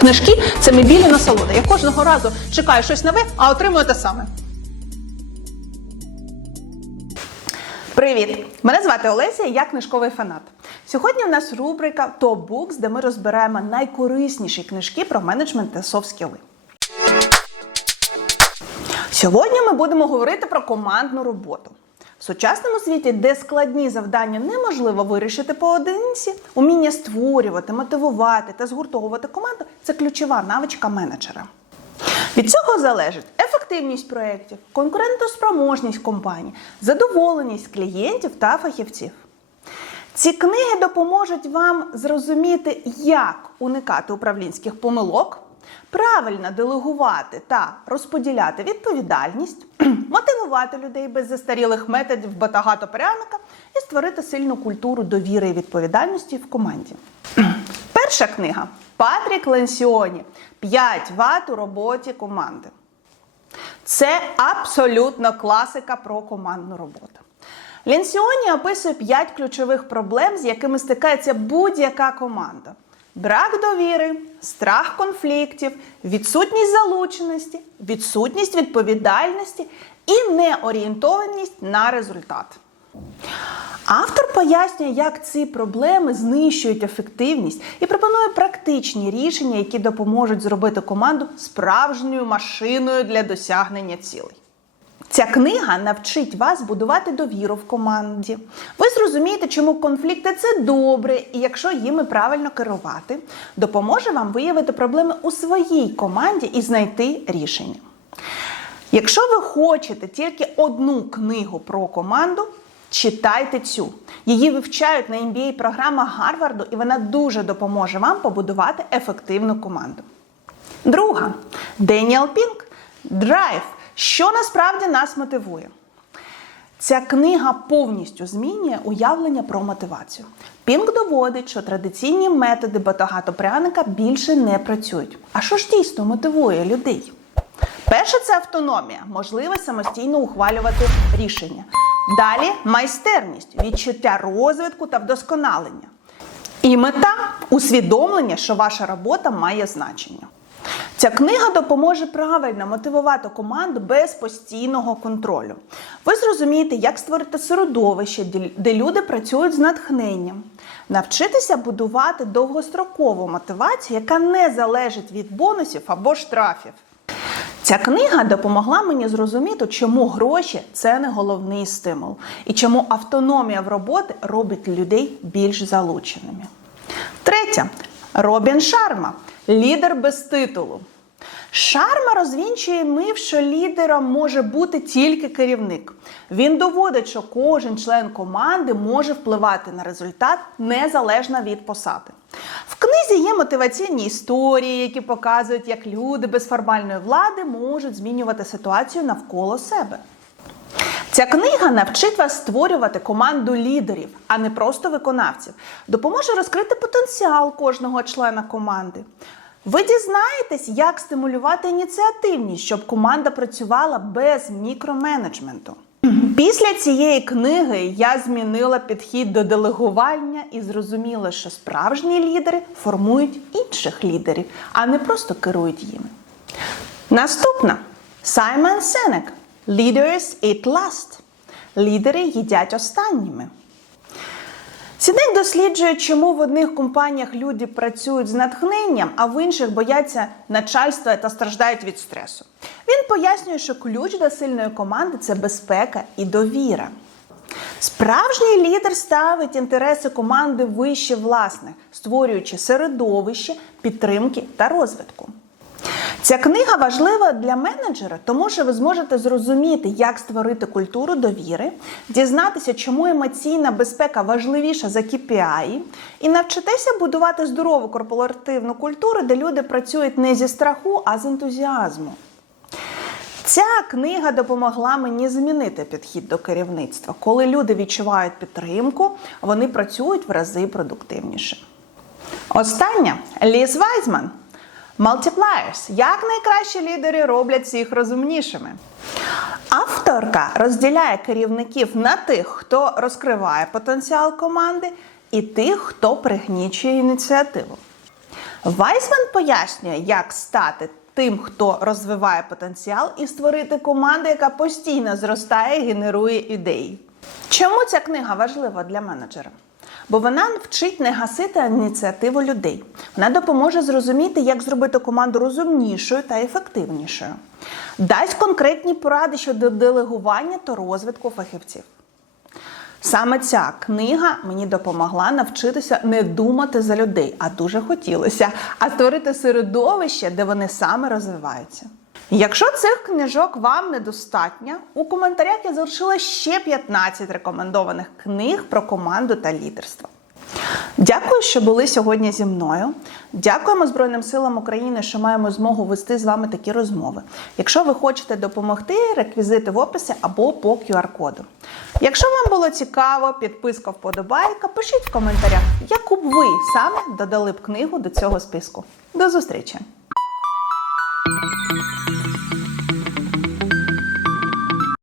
Книжки це мебільна насолода. Я кожного разу чекаю щось нове, а отримую те саме. Привіт! Мене звати Олеся, я книжковий фанат. Сьогодні у нас рубрика Top Books, де ми розбираємо найкорисніші книжки про менеджмент та софт-скіли. Сьогодні ми будемо говорити про командну роботу. В сучасному світі, де складні завдання неможливо вирішити поодинці, уміння створювати, мотивувати та згуртовувати команду це ключова навичка менеджера. Від цього залежить ефективність проєктів, конкурентоспроможність компаній, задоволеність клієнтів та фахівців. Ці книги допоможуть вам зрозуміти, як уникати управлінських помилок, правильно делегувати та розподіляти відповідальність, мотивувати людей без застарілих методів батагато пряника і створити сильну культуру довіри і відповідальності в команді. Перша книга Патрік Ленсіоні «5 ват у роботі команди. Це абсолютно класика про командну роботу. Лінсіоні описує 5 ключових проблем, з якими стикається будь-яка команда: брак довіри, страх конфліктів, відсутність залученості, відсутність відповідальності і неорієнтованість на результат. Автор пояснює, як ці проблеми знищують ефективність і пропонує практичні рішення, які допоможуть зробити команду справжньою машиною для досягнення цілей. Ця книга навчить вас будувати довіру в команді. Ви зрозумієте, чому конфлікти це добре, і якщо їми правильно керувати, допоможе вам виявити проблеми у своїй команді і знайти рішення. Якщо ви хочете тільки одну книгу про команду, читайте цю. Її вивчають на MBA програмах Гарварду, і вона дуже допоможе вам побудувати ефективну команду. Друга Деніел Пінк Драйв. Що насправді нас мотивує? Ця книга повністю змінює уявлення про мотивацію. Пінк доводить, що традиційні методи багатопряника більше не працюють. А що ж дійсно мотивує людей? Перше це автономія, можливість самостійно ухвалювати рішення. Далі майстерність, відчуття розвитку та вдосконалення. І мета усвідомлення, що ваша робота має значення. Ця книга допоможе правильно мотивувати команду без постійного контролю. Ви зрозумієте, як створити середовище, де люди працюють з натхненням, навчитися будувати довгострокову мотивацію, яка не залежить від бонусів або штрафів. Ця книга допомогла мені зрозуміти, чому гроші це не головний стимул, і чому автономія в роботі робить людей більш залученими. Третя Робін Шарма лідер без титулу. Шарма розвінчує миф, що лідером може бути тільки керівник. Він доводить, що кожен член команди може впливати на результат незалежно від посади. Книзі є мотиваційні історії, які показують, як люди без формальної влади можуть змінювати ситуацію навколо себе. Ця книга навчить вас створювати команду лідерів, а не просто виконавців. Допоможе розкрити потенціал кожного члена команди. Ви дізнаєтесь, як стимулювати ініціативність, щоб команда працювала без мікроменеджменту. Після цієї книги я змінила підхід до делегування і зрозуміла, що справжні лідери формують інших лідерів, а не просто керують їми. Наступна Саймон Сенек Leaders eat last. Лідери їдять останніми. Сідник досліджує, чому в одних компаніях люди працюють з натхненням, а в інших бояться начальства та страждають від стресу. Він пояснює, що ключ до сильної команди це безпека і довіра. Справжній лідер ставить інтереси команди вище власних, створюючи середовище підтримки та розвитку. Ця книга важлива для менеджера, тому що ви зможете зрозуміти, як створити культуру довіри, дізнатися, чому емоційна безпека важливіша за KPI, і навчитися будувати здорову корпоративну культуру, де люди працюють не зі страху, а з ентузіазму. Ця книга допомогла мені змінити підхід до керівництва. Коли люди відчувають підтримку, вони працюють в рази продуктивніше. Остання Ліз Вайзман. Multipliers. Як найкращі лідери роблять всіх розумнішими. Авторка розділяє керівників на тих, хто розкриває потенціал команди, і тих, хто пригнічує ініціативу. Вайсман пояснює, як стати тим, хто розвиває потенціал, і створити команду, яка постійно зростає і генерує ідеї. Чому ця книга важлива для менеджера? Бо вона вчить не гасити ініціативу людей. Вона допоможе зрозуміти, як зробити команду розумнішою та ефективнішою. Дасть конкретні поради щодо делегування та розвитку фахівців. Саме ця книга мені допомогла навчитися не думати за людей, а дуже хотілося, а створити середовище, де вони саме розвиваються. Якщо цих книжок вам недостатньо, у коментарях я залишила ще 15 рекомендованих книг про команду та лідерство. Дякую, що були сьогодні зі мною. Дякуємо Збройним силам України, що маємо змогу вести з вами такі розмови. Якщо ви хочете допомогти, реквізити в описі або по QR-коду. Якщо вам було цікаво, підписка вподобайка, пишіть в коментарях, яку б ви саме додали б книгу до цього списку. До зустрічі!